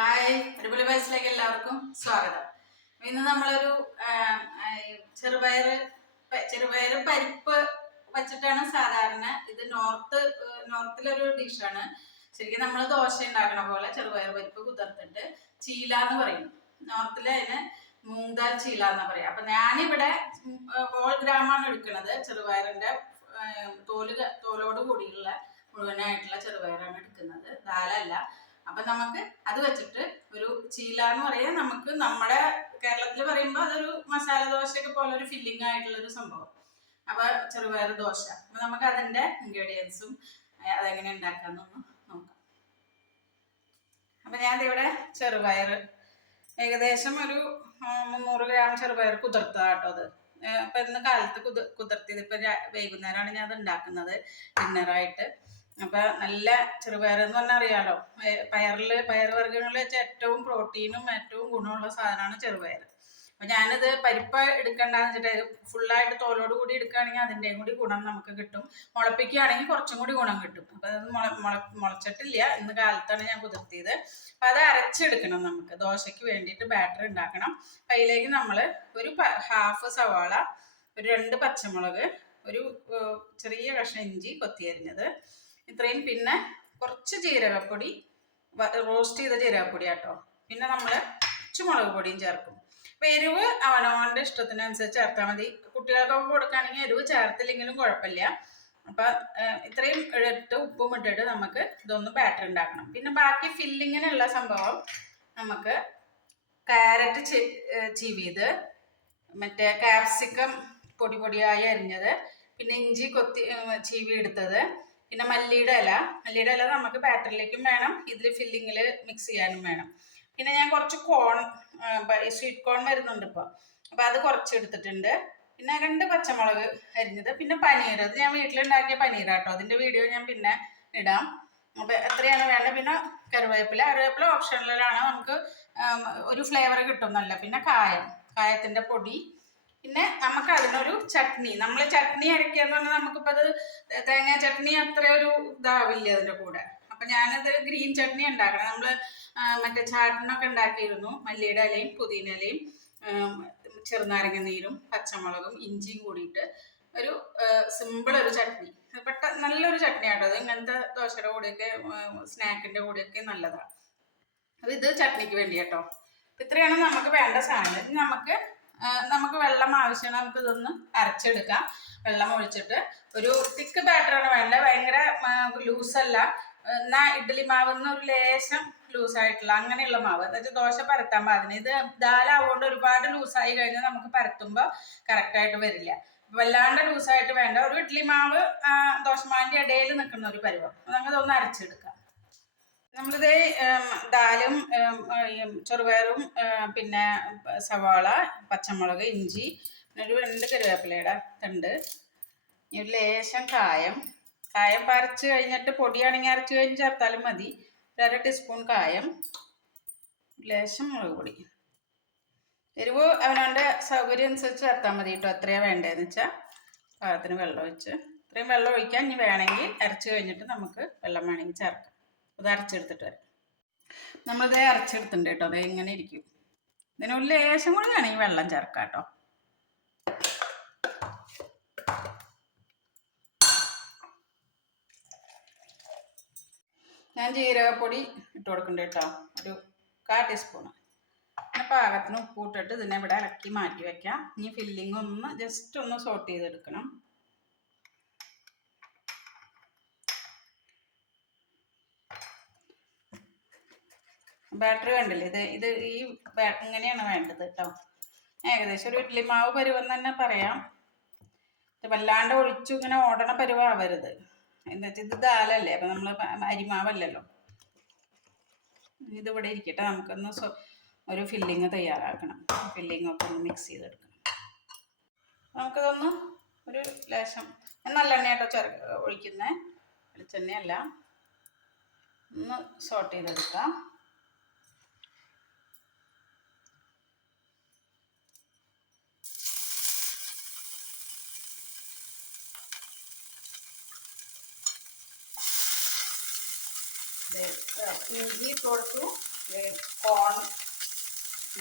Hi അടിപൊളി വയസ്സിലേക്ക് എല്ലാവർക്കും സ്വാഗതം. ഇന്ന് നമ്മളൊരു ചെറുപയർ ചെറുപയർ പരിപ്പ് വച്ചിട്ടാണ് സാധാരണ. ഇത് നോർത്ത് നോർത്തിലൊരു ഡിഷാണ്. ശരിക്കും നമ്മൾ ദോശ ഉണ്ടാക്കണ പോലെ ചെറുപയർ പരിപ്പ് കുതിർത്തിട്ട് ചീല എന്ന് പറയും. നോർത്തിൽ അതിന് മൂങ്കാൽ ചീല എന്ന് പറയും. അപ്പൊ ഞാനിവിടെ ഹോൾ ഗ്രാമാണ് എടുക്കുന്നത് ചെറുപയറിന്റെ തോൽ തോലോട് കൂടിയുള്ള മുഴുവനായിട്ടുള്ള ചെറുപയറാണ് എടുക്കുന്നത്. ദാലല്ല. അപ്പൊ നമുക്ക് അത് വെച്ചിട്ട് ഒരു ചീല എന്ന് പറയാൻ നമുക്ക് നമ്മുടെ കേരളത്തിൽ പറയുമ്പോൾ അതൊരു മസാല ദോശയൊക്കെ പോലെ ഒരു ഫില്ലിംഗ് ആയിട്ടുള്ള ഒരു സംഭവം. അപ്പൊ ചെറുപയർ ദോശ. അപ്പൊ നമുക്ക് അതിന്റെ ഇൻഗ്രീഡിയൻസും അതെങ്ങനെ ഉണ്ടാക്കാന്നൊന്ന് നോക്കാം. അപ്പൊ ഞാൻ ഇവിടെ ചെറുപയർ ഏകദേശം ഒരു മുന്നൂറ് ഗ്രാം ചെറുപയർ കുതിർത്തതാ കേട്ടോ അത്. ഇപ്പൊ ഇന്ന് കാലത്ത് കുതിർ കുതിർത്തിയത് ഇപ്പൊ വൈകുന്നേരമാണ് ഞാൻ അത് ഉണ്ടാക്കുന്നത്. ഡിന്നറായിട്ട് അപ്പൊ നല്ല ചെറുപയർ എന്ന് പറഞ്ഞാൽ അറിയാലോ. പയറിൽ പയറിൽ പയർ വർഗങ്ങളിൽ വെച്ച് ഏറ്റവും പ്രോട്ടീനും ഏറ്റവും ഗുണമുള്ള സാധനമാണ് ചെറുപയർ അപ്പൊ ഞാനിത് പരിപ്പ് എടുക്കണ്ടെന്ന് വെച്ചിട്ട് ഫുള്ളായിട്ട് തോലോട് കൂടി എടുക്കുകയാണെങ്കിൽ അതിന്റെയും കൂടി ഗുണം നമുക്ക് കിട്ടും. മുളപ്പിക്കുകയാണെങ്കിൽ കുറച്ചും കൂടി ഗുണം കിട്ടും. അപ്പൊ അത് മുള മുള മുളച്ചിട്ടില്ല. ഇന്ന് കാലത്താണ് ഞാൻ കുതിർത്തിയത്. അപ്പൊ അത് അരച്ചെടുക്കണം നമുക്ക്. ദോശയ്ക്ക് വേണ്ടിയിട്ട് ബാറ്റർ ഉണ്ടാക്കണം. അപ്പൊ അതിലേക്ക് നമ്മൾ ഒരു ഹാഫ് സവാള ഒരു രണ്ട് പച്ചമുളക് ഒരു ചെറിയ കഷ്ണം ഇഞ്ചി കൊത്തിയരിഞ്ഞത്. ഇത്രയും പിന്നെ കുറച്ച് ജീരകപ്പൊടി റോസ്റ്റ് ചെയ്ത ജീരകപ്പൊടി കേട്ടോ പിന്നെ നമ്മൾ കുറച്ച് പൊടിയും ചേർക്കും. അപ്പം എരിവ് അവനവന്റെ ഇഷ്ടത്തിനനുസരിച്ച് ചേർത്താൽ മതി. കുട്ടികൾക്കൊക്കെ കൊടുക്കുകയാണെങ്കിൽ എരിവ് ചേർത്തില്ലെങ്കിലും കുഴപ്പമില്ല. അപ്പം ഇത്രയും ഇട്ട് ഉപ്പും ഇട്ടിട്ട് നമുക്ക് ഇതൊന്ന് ബാറ്റർ ഉണ്ടാക്കണം. പിന്നെ ബാക്കി ഫില്ലിങ്ങിനുള്ള സംഭവം നമുക്ക് ക്യാരറ്റ് ചീവിയത് മറ്റേ കാപ്സിക്കം പൊടി പൊടിയായി അരിഞ്ഞത് പിന്നെ ഇഞ്ചി കൊത്തി ചീവി എടുത്തത് പിന്നെ മല്ലിയുടെ ഇല. മല്ലിയുടെ ഇല നമുക്ക് ബാറ്ററിലേക്കും വേണം. ഇതിൽ ഫില്ലിങ്ങിൽ മിക്സ് ചെയ്യാനും വേണം. പിന്നെ ഞാൻ കുറച്ച് കോൺ സ്വീറ്റ് കോൺ വരുന്നുണ്ട് ഇപ്പോൾ അപ്പോൾ അത് കുറച്ച് എടുത്തിട്ടുണ്ട് പിന്നെ രണ്ട് പച്ചമുളക് അരിഞ്ഞത്. പിന്നെ പനീർ അത് ഞാൻ വീട്ടിലുണ്ടാക്കിയ പനീറാട്ടോ അതിന്റെ വീഡിയോ ഞാൻ പിന്നെ ഇടാം. അപ്പോൾ എത്രയാണ് വേണ്ടത്? പിന്നെ കറിവേപ്പില. കറിവേപ്പില ഓപ്ഷനിലാണ് നമുക്ക് ഒരു ഫ്ലേവർ കിട്ടും നല്ല. പിന്നെ കായം. കായത്തിന്റെ പൊടി. പിന്നെ നമുക്ക് അതിനൊരു ചട്നി. നമ്മൾ ചട്നി അരയ്ക്കുക എന്ന് പറഞ്ഞാൽ നമുക്കിപ്പോൾ അത് തേങ്ങ ചട്നി അത്ര ഒരു ഇതാവില്ല അതിന്റെ കൂടെ. അപ്പം ഞാനത് ഗ്രീൻ ചട്നി ഉണ്ടാക്കണം. നമ്മൾ മറ്റേ ചാട്ടിനൊക്കെ ഉണ്ടാക്കിയിരുന്നു. മല്ലിയുടെ ഇലയും പുതിന ഇലയും ചെറുനാരങ്ങ നീരും പച്ചമുളകും ഇഞ്ചിയും കൂടിയിട്ട് ഒരു സിമ്പിൾ ഒരു ചട്നി. പെട്ട നല്ലൊരു ചട്നി ആട്ടോ അത്. ഇങ്ങനത്തെ ദോശയുടെ കൂടെയൊക്കെ സ്നാക്കിന്റെ കൂടെയൊക്കെ നല്ലതാണ് അപ്പോൾ ഇത് ചട്നിക്ക് വേണ്ടി കേട്ടോ അപ്പൊ ഇത്രയാണ് നമുക്ക് വേണ്ട സാധനം നമുക്ക് നമുക്ക് വെള്ളം ആവശ്യമാണ് നമുക്ക് ഇതൊന്ന് അരച്ചെടുക്കാം. വെള്ളം ഒഴിച്ചിട്ട്. ഒരു തിക്ക് ബാറ്ററാണ് വേണ്ടത് ഭയങ്കര ലൂസല്ല എന്നാൽ ഇഡ്ഡലി മാവുന്ന ഒരു ലേശം ലൂസായിട്ടുള്ള അങ്ങനെയുള്ള മാവ്. എന്ന് വെച്ചാൽ ദോശ പരത്താൻ പാടില്ല. ഇത് ദാലാവുകൊണ്ട് ഒരുപാട് ലൂസായി കഴിഞ്ഞാൽ നമുക്ക് പരത്തുമ്പോൾ കറക്റ്റായിട്ട് വരില്ല. വല്ലാണ്ട് ലൂസായിട്ട് വേണ്ട. ഒരു ഇഡ്ഡലി മാവ് ദോശമാവിന്റെ ഇടയിൽ നിൽക്കുന്ന ഒരു പരുവം. നമുക്ക് ഇതൊന്ന് അരച്ചെടുക്കാം. നമ്മളിത് ദാലും ചെറുപയറും പിന്നെ സവാള പച്ചമുളക് ഇഞ്ചി ഒരു രണ്ട് കരുവേപ്പിലയുടെ തണ്ട് ഒരു ലേശം കായം. കായം പരച്ച് കഴിഞ്ഞിട്ട് പൊടിയാണെങ്കിൽ അരച്ച് കഴിഞ്ഞ് ചേർത്താലും മതി. ഒരു അര ടീസ്പൂൺ കായം. ലേശം മുളക് പൊടി. എരിവ് അവനവന്റെ സൗകര്യം അനുസരിച്ച് ചേർത്താൽ മതി കേട്ടോ. എത്രയാണ് വേണ്ടതെന്ന് വെച്ചാൽ പാകത്തിന് വെള്ളം ഒഴിച്ച്. ഇത്രയും വെള്ളം ഒഴിക്കാൻ ഇനി വേണമെങ്കിൽ അരച്ച് കഴിഞ്ഞിട്ട് നമുക്ക് വെള്ളം വേണമെങ്കിൽ ചേർക്കാം. അത് അരച്ചെടുത്തിട്ട് വരാം. നമ്മളിത് അരച്ചെടുത്തിട്ടുണ്ട് കേട്ടോ. അത് ഇങ്ങനെ ഇരിക്കും. ഇതിനൊരു ലേശം കൂടി വേണമെങ്കിൽ വെള്ളം ചേർക്കാം കേട്ടോ. ഞാൻ ജീരകപ്പൊടി ഇട്ട് കൊടുക്കുന്നുണ്ട് കേട്ടോ. ഒരു കാ ടീസ്പൂണ് പിന്നെ പാകത്തിന് ഉപ്പ് ഇട്ടിട്ട് ഇതിനെ ഇവിടെ ഇളക്കി മാറ്റി വെക്കാം. ഇനി ഫില്ലിംഗ് ഒന്ന് ജസ്റ്റ് ഒന്ന് സോട്ട് ചെയ്തെടുക്കണം. ബാറ്ററി വേണ്ടല്ലേ. ഇത് ഇത് ഈ ഇങ്ങനെയാണ് വേണ്ടത് കേട്ടോ ഏകദേശം ഒരു ഇഡ്ഡലി മാവ് പരുവം തന്നെ പറയാം. ഇത് വല്ലാണ്ട് ഒഴിച്ചു ഇങ്ങനെ ഓടണ പരുവാവരുത്. എന്താ വെച്ചാൽ ഇത് ദാലല്ലേ അപ്പം നമ്മൾ അരിമാവല്ലല്ലോ. ഇതിവിടെ ഇരിക്കട്ടെ നമുക്കൊന്ന് ഒരു ഫില്ലിങ് തയ്യാറാക്കണം. ഫില്ലിംഗ് ഒക്കെ ഒന്ന് മിക്സ് ചെയ്തെടുക്കണം. നമുക്കിതൊന്ന് ഒരു ലേശം ഞാൻ നല്ലെണ്ണ കേട്ടോ ചെറു ഒഴിക്കുന്നത് വെളിച്ചെണ്ണയല്ല. ഒന്ന് സോട്ട് ചെയ്തെടുക്കാം. ഇഞ്ചി ഇട്ട് കൊടുത്തു കോൺ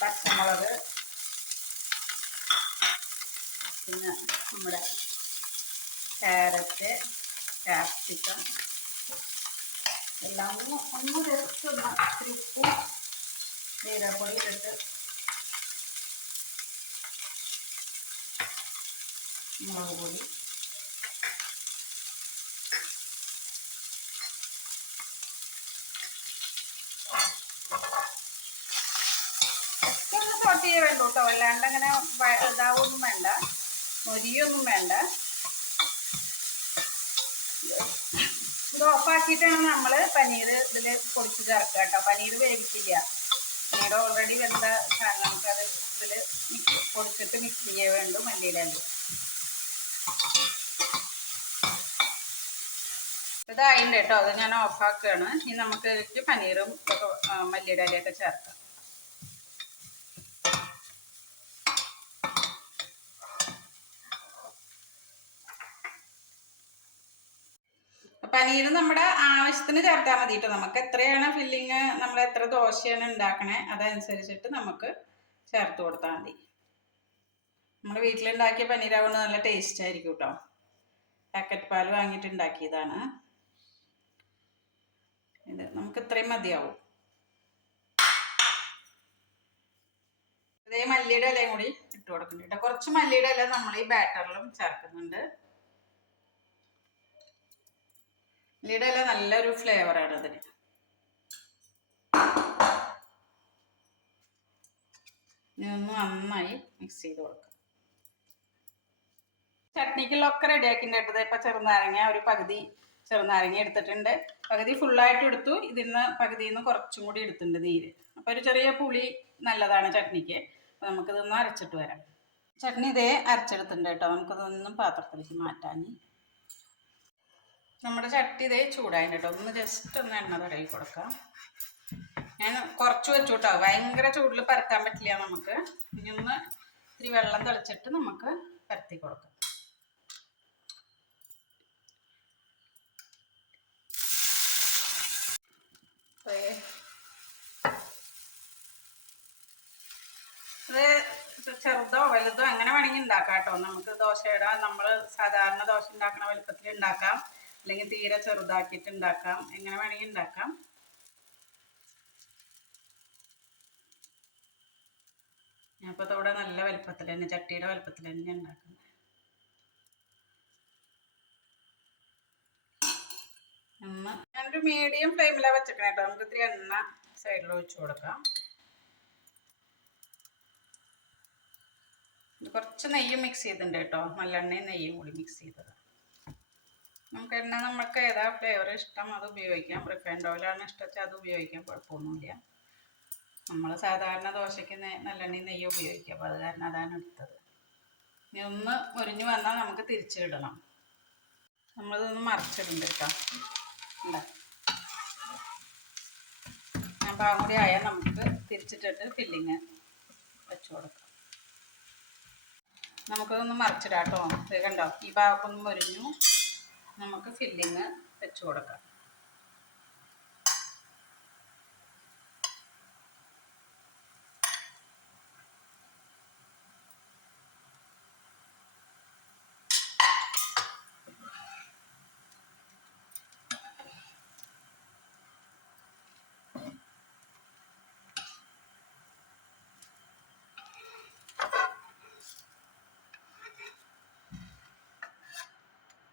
പച്ചമുളക് പിന്നെ നമ്മുടെ ക്യാരറ്റ് ക്യാപ്സിക്കം എല്ലാം ഒന്ന് ഒന്ന് ജസ്റ്റ് ഒന്ന് ഇത്തിരി ഉപ്പും ജീരകപ്പൊടി ഇട്ടിട്ട് മുളക് പൊടി. ഒന്ന് വേണ്ടു കേട്ടോ. അല്ലാണ്ട് അങ്ങനെ ഇതാവൊന്നും വേണ്ട. മൊരിയൊന്നും വേണ്ട. ഇത് ഓഫാക്കിയിട്ടാണ് നമ്മൾ പനീർ ഇതിൽ പൊടിച്ച് ചേർക്കുക കേട്ടോ. പനീർ വേവിക്കില്ല. പനീർ ഓൾറെഡി വെന്ത നമുക്കത് ഇതിൽ പൊടിച്ചിട്ട് മിക്സ് ചെയ്യേ വേണ്ടു മല്ലിയില ഇതായിട്ടുണ്ട് കേട്ടോ. അത് ഞാൻ ഓഫാക്കുകയാണ്. ഇനി നമുക്ക് പനീറും ഇതൊക്കെ മല്ലിയുടെ ചേർക്കാം. പനീർ നമ്മുടെ ആവശ്യത്തിന് ചേർത്താൽ മതി കേട്ടോ നമുക്ക് എത്രയാണ് ഫില്ലിങ് നമ്മൾ എത്ര ദോശയാണ് ഉണ്ടാക്കണേ അതനുസരിച്ചിട്ട് നമുക്ക് ചേർത്ത് കൊടുത്താൽ മതി. നമ്മൾ വീട്ടിലുണ്ടാക്കിയ പനീരാവുന്ന നല്ല ടേസ്റ്റ് ആയിരിക്കും കേട്ടോ പാക്കറ്റ് പാൽ വാങ്ങിയിട്ട് ഉണ്ടാക്കിയതാണ്. ഇത് നമുക്ക് ഇത്രയും മതിയാവും. ഇതേ മല്ലിയുടെ ഇലയും കൂടി ഇട്ട് കൊടുക്കുന്നുണ്ട് കേട്ടോ കുറച്ച് മല്ലിയുടെ ഇല നമ്മൾ ഈ ബാറ്ററിലും ചേർക്കുന്നുണ്ട്. മല്ലിയുടെ ഇല നല്ലൊരു ഫ്ലേവറാണ് അതിന്. നന്നായി മിക്സ് ചെയ്ത് കൊടുക്കാം. ചട്നിക്കുള്ളൊക്കെ റെഡിയാക്കിയിട്ടുണ്ട് ഇപ്പം ചെറുനാരങ്ങ ഒരു പകുതി ചെറുനാരങ്ങ എടുത്തിട്ടുണ്ട്. പകുതി ഫുള്ളായിട്ട് എടുത്തു. ഇതിന്ന് പകുതിയിൽ നിന്ന് കുറച്ചും കൂടി എടുത്തിട്ടുണ്ട് നീര്. അപ്പോൾ ഒരു ചെറിയ പുളി നല്ലതാണ് ചട്നിക്ക്. അപ്പോൾ നമുക്കിതൊന്ന് അരച്ചിട്ട് വരാം. ചട്നി ഇതേ അരച്ചെടുത്തിട്ടുണ്ട് കേട്ടോ. നമുക്കിതൊന്നും പാത്രത്തിലേക്ക് മാറ്റാൻ നമ്മുടെ ചട്ടി ഇതേ ചൂടായി കേട്ടോ ഒന്ന് ജസ്റ്റ് ഒന്ന് എണ്ണ തടവി കൊടുക്കാം. ഞാൻ കുറച്ച് വെച്ചു കേട്ടോ ഭയങ്കര ചൂടിൽ പരത്താൻ പറ്റില്ല നമുക്ക്. ഇനി ഒന്ന് ഇത്തിരി വെള്ളം തളിച്ചിട്ട് നമുക്ക് പരത്തി കൊടുക്കാം. ചെറുതോ വലുതോ എങ്ങനെ വേണമെങ്കിൽ ഉണ്ടാക്കാം കേട്ടോ നമുക്ക് ദോശയുടെ നമ്മൾ സാധാരണ ദോശ ഉണ്ടാക്കുന്ന വലുപ്പത്തിൽ ഉണ്ടാക്കാം. അല്ലെങ്കിൽ തീരെ ചെറുതാക്കിയിട്ട് ഉണ്ടാക്കാം. എങ്ങനെ വേണമെങ്കിൽ ഉണ്ടാക്കാം. ഞാനിപ്പോൾ ഇവിടെ നല്ല വലുപ്പത്തിൽ തന്നെ ചട്ടിയുടെ വലുപ്പത്തിൽ തന്നെ ഉണ്ടാക്കുന്നത്. ഞാനൊരു മീഡിയം ഫ്ലെയിമിലാണ് വെച്ചേക്കണം കേട്ടോ നമുക്ക് ഇത്തിരി എണ്ണ സൈഡിൽ ഒഴിച്ചു കൊടുക്കാം. കുറച്ച് നെയ്യും മിക്സ് ചെയ്തിട്ടുണ്ട് കേട്ടോ നല്ലെണ്ണയും നെയ്യും കൂടി മിക്സ് ചെയ്തത്. നമുക്ക് എണ്ണ നമുക്ക് ഏതാ ഫ്ലേവർ ഇഷ്ടം അത് ഉപയോഗിക്കാം. റിഫൈൻഡ് ഓയിലാണ് ഇഷ്ടം അത് ഉപയോഗിക്കാം കുഴപ്പമൊന്നുമില്ല. നമ്മൾ സാധാരണ ദോശയ്ക്ക് നല്ലെണ്ണയും നെയ്യ് ഉപയോഗിക്കാം. അപ്പോൾ അത് കാരണം അതാണ് എടുത്തത്. ഇനി ഒന്ന് മുരിഞ്ഞ് വന്നാൽ നമുക്ക് തിരിച്ചിടണം. നമ്മളിതൊന്ന് മറിച്ചിടുന്നുണ്ട് കേട്ടോ ഞാൻ പാകം കൂടി ആയാൽ നമുക്ക് തിരിച്ചിട്ടിട്ട് ഫില്ലിങ് വെച്ച് കൊടുക്കാം. നമുക്കതൊന്ന് മറിച്ചിടാം കേട്ടോ കണ്ടോ? ഈ ഭാഗമൊന്നും മുരിഞ്ഞു. നമുക്ക് ഫില്ലിങ് വെച്ച് കൊടുക്കാം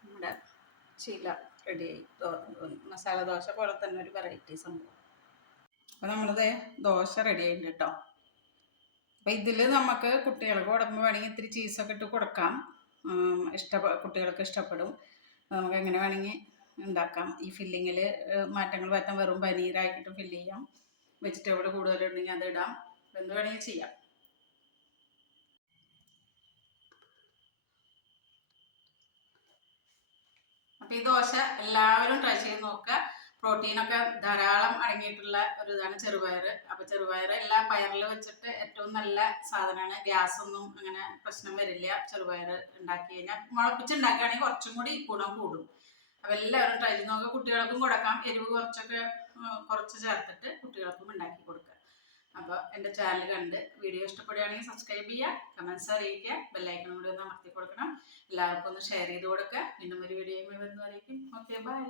നമ്മുടെ ചില റെഡിയായി മസാല ദോശ പോലെ തന്നെ ഒരു വെറൈറ്റി സംഭവം. അപ്പോൾ നമ്മളത് ദോശ റെഡി ആയിട്ടുണ്ട് കേട്ടോ അപ്പോൾ ഇതിൽ നമുക്ക് കുട്ടികൾക്ക് കൊടുക്കുമ്പോൾ വേണമെങ്കിൽ ഇത്തിരി ചീസൊക്കെ ഇട്ട് കൊടുക്കാം. ഇഷ്ട കുട്ടികൾക്ക് ഇഷ്ടപ്പെടും. നമുക്ക് എങ്ങനെ വേണമെങ്കിൽ ഉണ്ടാക്കാം. ഈ ഫില്ലിങ്ങിൽ മാറ്റങ്ങൾ വരുത്താൻ വെറും പനീറാക്കിയിട്ട് ഫില്ല് ചെയ്യാം. വെജിറ്റബിൾ കൂടുതലുണ്ടെങ്കിൽ അത് ഇടാം. എന്ത് വേണമെങ്കിൽ ചെയ്യാം. അപ്പോൾ ഈ ദോശ എല്ലാവരും ട്രൈ ചെയ്ത് നോക്കുക. പ്രോട്ടീനൊക്കെ ധാരാളം അടങ്ങിയിട്ടുള്ള ഒരു ഇതാണ് ചെറുപയർ. അപ്പോൾ ചെറുപയർ എല്ലാ പയറിൽ വെച്ചിട്ട് ഏറ്റവും നല്ല സാധനമാണ്. ഗ്യാസ് ഒന്നും അങ്ങനെ പ്രശ്നം വരില്ല. ചെറുപയർ ഉണ്ടാക്കി കഴിഞ്ഞാൽ മുളപ്പിച്ച് ഉണ്ടാക്കുകയാണെങ്കിൽ കുറച്ചും കൂടി ഗുണം കൂടും. അപ്പൊ എല്ലാവരും ട്രൈ ചെയ്ത് നോക്കുക. കുട്ടികൾക്കും കൊടുക്കാം. എരിവ് കുറച്ചൊക്കെ കുറച്ച് ചേർത്തിട്ട് കുട്ടികൾക്കും ഉണ്ടാക്കി കൊടുക്കുക. അപ്പോൾ എന്റെ ചാനൽ കണ്ട് വീഡിയോ ഇഷ്ടപ്പെടുകയാണെങ്കിൽ സബ്സ്ക്രൈബ് ചെയ്യുക കമൻസ് അറിയിക്കുക ബെല്ലൈക്കൺ കൂടി ഒന്ന് അമർത്തി കൊടുക്കണം. എല്ലാവർക്കും ഒന്ന് ഷെയർ ചെയ്ത് കൊടുക്കുക. വീണ്ടും ഒരു വീഡിയോയുമായി വരുന്നതായിരിക്കും. Okay bye